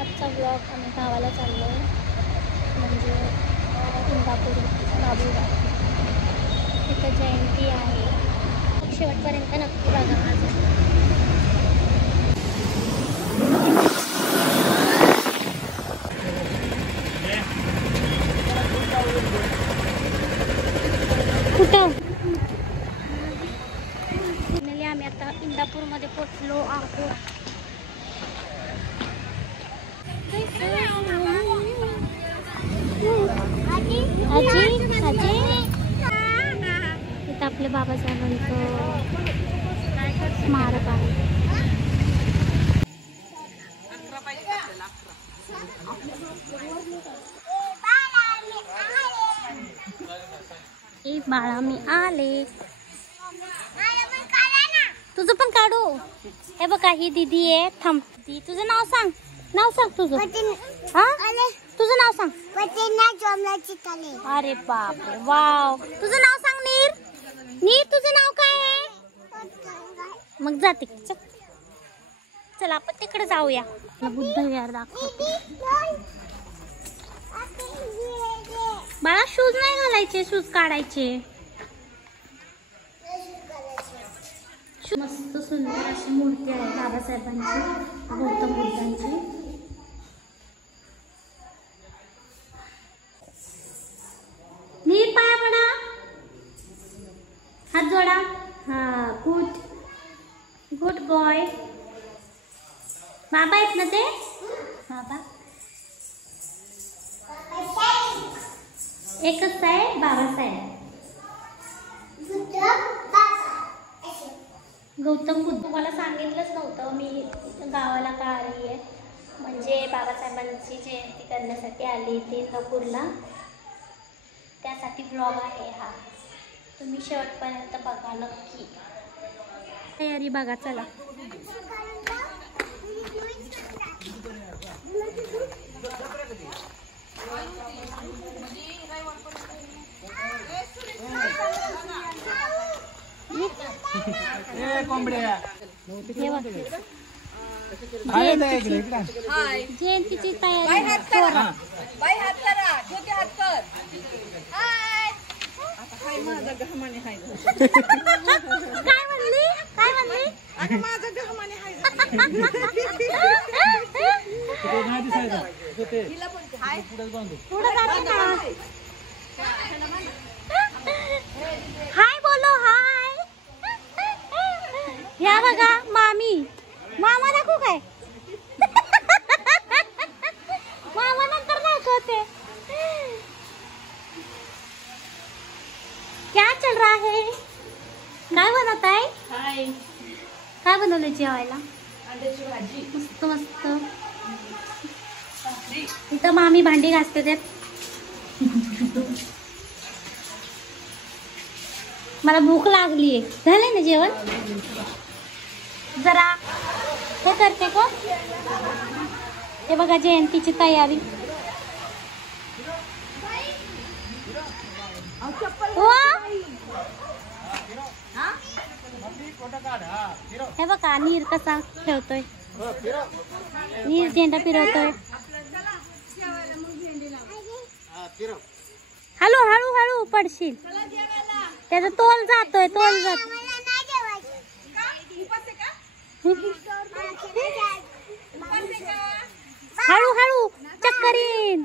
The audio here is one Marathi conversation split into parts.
आजचा ब्लॉग आम्ही गावाला चाललो आहे, म्हणजे इंदापूर बाबूगाव. तिथं जयंती आहे. शेवटपर्यंत नक्की बघा माझं. कुठं आम्ही आता इंदापूरमध्ये पोचलो आहोत. इथं आपल्या बाबासाहेबांचं स्मारक आहे. एक बाळा मी आले. तुझं पण काढू. हे बघा ही दीदी आहे. थांब दी, तुझं नाव सांग. नाव सांग तुझं. हा तुझं नाव सांग. अरे बापरे, वाव. तुझं नाव सांग. नीर. नीर तुझं नाव काय आहे? मग जाते. चल आपण तिकडे जाऊया. बुद्ध विहार दाखव. बाळा शूज नाही घालायचे, शूज काढायचे. मस्त सुंदर अशी मूर्ती आहे बाबासाहेबांची, गौतम बुद्धांची. नीट पाया पडा, हात जोडा. हा गुड गुड बॉय. बाबा आहेत ना ते? बाबा एकच आहे बाबासाहेब. गौतम बुद्ध. मला सांगितलंच नव्हतं मी गावाला का आली आहे. म्हणजे बाबासाहेबांची जयंती करण्यासाठी आली ती इंदापूरला. त्यासाठी ब्लॉग आहे हा. तुम्ही शेवटपर्यंत बघा नक्की. तयारी बघा. चला जयंतीची तयारी. काय म्हणली? काय म्हणली? हाय बोलो. हाय. या बघा मामी. मामा दाखवू काय? मामा नंतर दाखवते. क्या चल रहा है? काय बनवत आहे? हाय. काय बनवलं जेवायला? अंड्याची भाजी. मस्त मस्त. इथं मामी भांडी घासते त्यात. मला भूक लागलीये. झालंय ना जेवण? जरा हे करते कोण? हे बघा जयंतीची तयारी. हे बघा नीर कसा खेळतोय. नीर झेंडा फिरवतोय. हळू हळू हळू पडशील. त्याचा तोल जातोय. तोल जात. हळू हळू चक्कर येईल.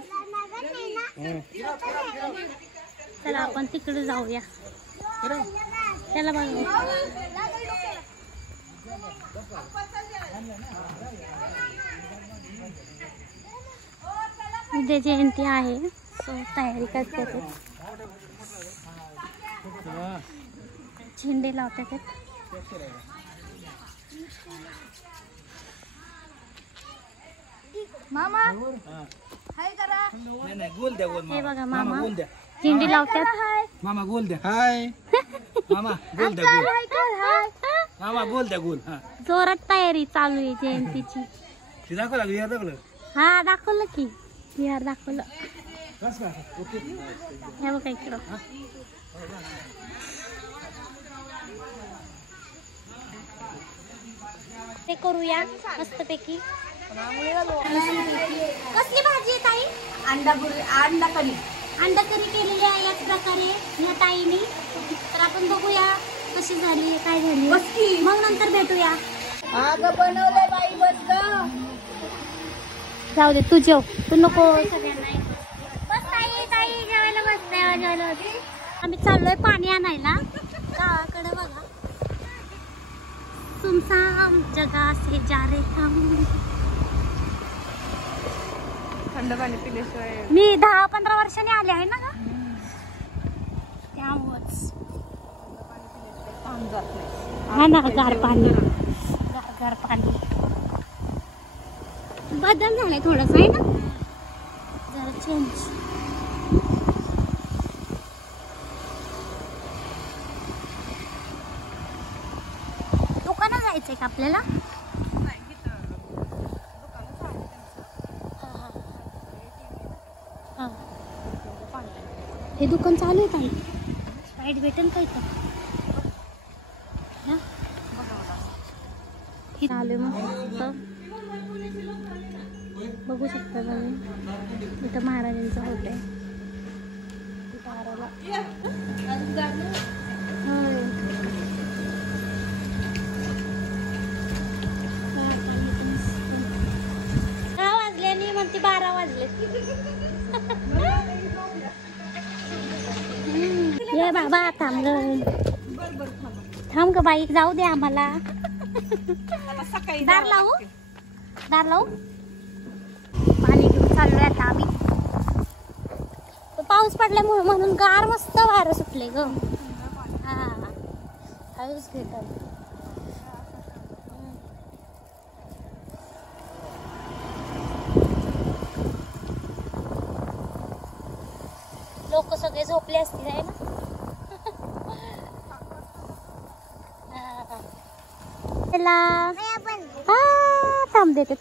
चला आपण तिकडे जाऊया. त्याला बघा. उद्या जयंती आहे, तयारी करते. झेंडे लावतात. मामा हाय करा. हे बघा मामा झेंडे लावतात. मामा गोल द्या. हाय मामा गोल द्या. मामा गोल द्या. गोल. जोरात तयारी चालू आहे जयंतीची. दाखवलं विहार दाखवलं. हा दाखवलं की विहार दाखवलं. हे बघा इकडं. ते करूया मस्तपैकी. कसली भाजी आहे ताई? अंडा करी. अंडा करी केलेली आहे एक प्रकारे या ताईनी. तर आपण बघूया कशी झाली काय झाली, मग नंतर भेटूया. अगं बनवलंय बाई, बस ग. जाऊ दे, तू जेव, तू नको सगळ्यांना. बस ताई, ताई जेवायला बसते, जेवायला बसते. आम्ही चाललोय पाणी आणायला गावाकडे. बघा, सुमसाम जगा से जा रे हम. थंड पाणी पिल्याशिवाय मी 10-15 वर्षांनी आले आहे ना ग, त्यामुळेच. काम जात नाही. हा ना, गार पाणी, गार पाणी. बदल झालाय थोडासा आहे ना, जरा चेंज. दुकानात जायचंय का आपल्याला? हा. हे दुकान चालू आहे ताई, स्प्राईट भेटेल काय का? आले मस्त, बघू शकता तुम्ही. इथं महाराजांचं होत आहे. वाजले आणि म्हणते 12 वाजले. ये बाबा थांब ग बाई, जाऊ दे आम्हाला. दार लावू, दार लावू. पाणी घेऊन चाललोय आता आम्ही. पाऊस पडल्यामुळे म्हणून गार मस्त वारं सुटले ग. हा, हळूच घेतात. लोक सगळे झोपले असतील आहे ना. थांब देते.